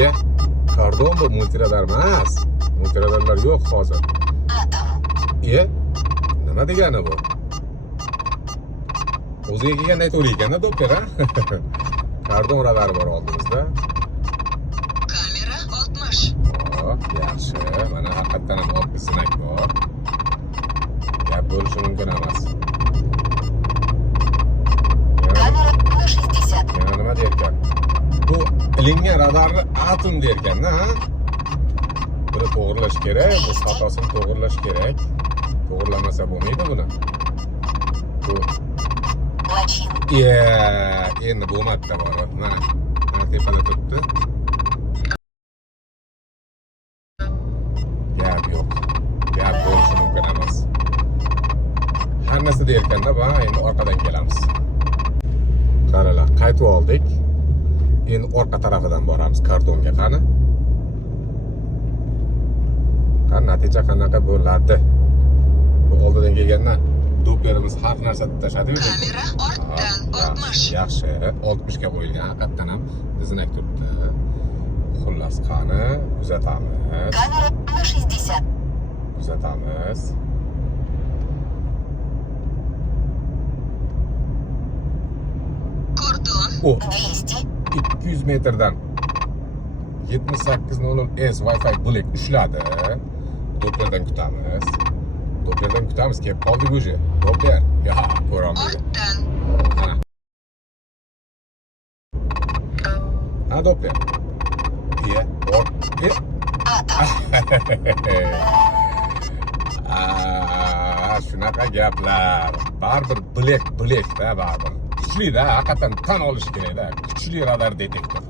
Iye, kardon bu, multiradar emas. Multiradarlar yo'q hozir. Iye, nima degani bu? O'ziga kelganda aytavering ekanda doktor, ha? Kardon radari bor oldimizda. Kamera 60. Hop, yaxshi. Mana haqiqatan ham olti sinak bor. Gap bo'lishi mumkin emas. Kamera 60. Yana nima derkan? Bu ilingan radarni atom derkan-da, ha? Buni to'g'irlash kerak, bu xatosini to'g'irlash kerak. To'g'irlamasa bo'lmaydi buni. Bu Лачин. endi bo'lmadi bor. Mana tepada turibdi. Gap yo'q. Gap bo'lishi mumkin emas. Har narsa derkanda, va endi orqadan kelamiz. Qaralar, qaytib oldik. Endi orqa tarafidan boramiz kardonga qani. Qani natija qanaqa bo'ladi? Bu oldidan kelganda dopplerimiz har narsani tashladi-yu. Kamera ortdan 60. Yaxshi, 60 ga qo'yilgan. Haqiqatan ham zinak turibdi. Xullas qani, kuzatamiz. Камера 60. Kuzatamiz. Кордон Oh, 200. 200 metrdan 7800S Wi-Fi Black ushladi. Dopplerdan kutamiz. Dopplerdan kutamiz. Kelib qoldik уже. Doppler. Ya, ko'ramiz. Ortdan. Ha, Doppler. Iye, shunaqa gaplar. Baribir Black da baribir. Kuchli-da, haqiqatan tan olish kerak-da. Kuchli radar detektor.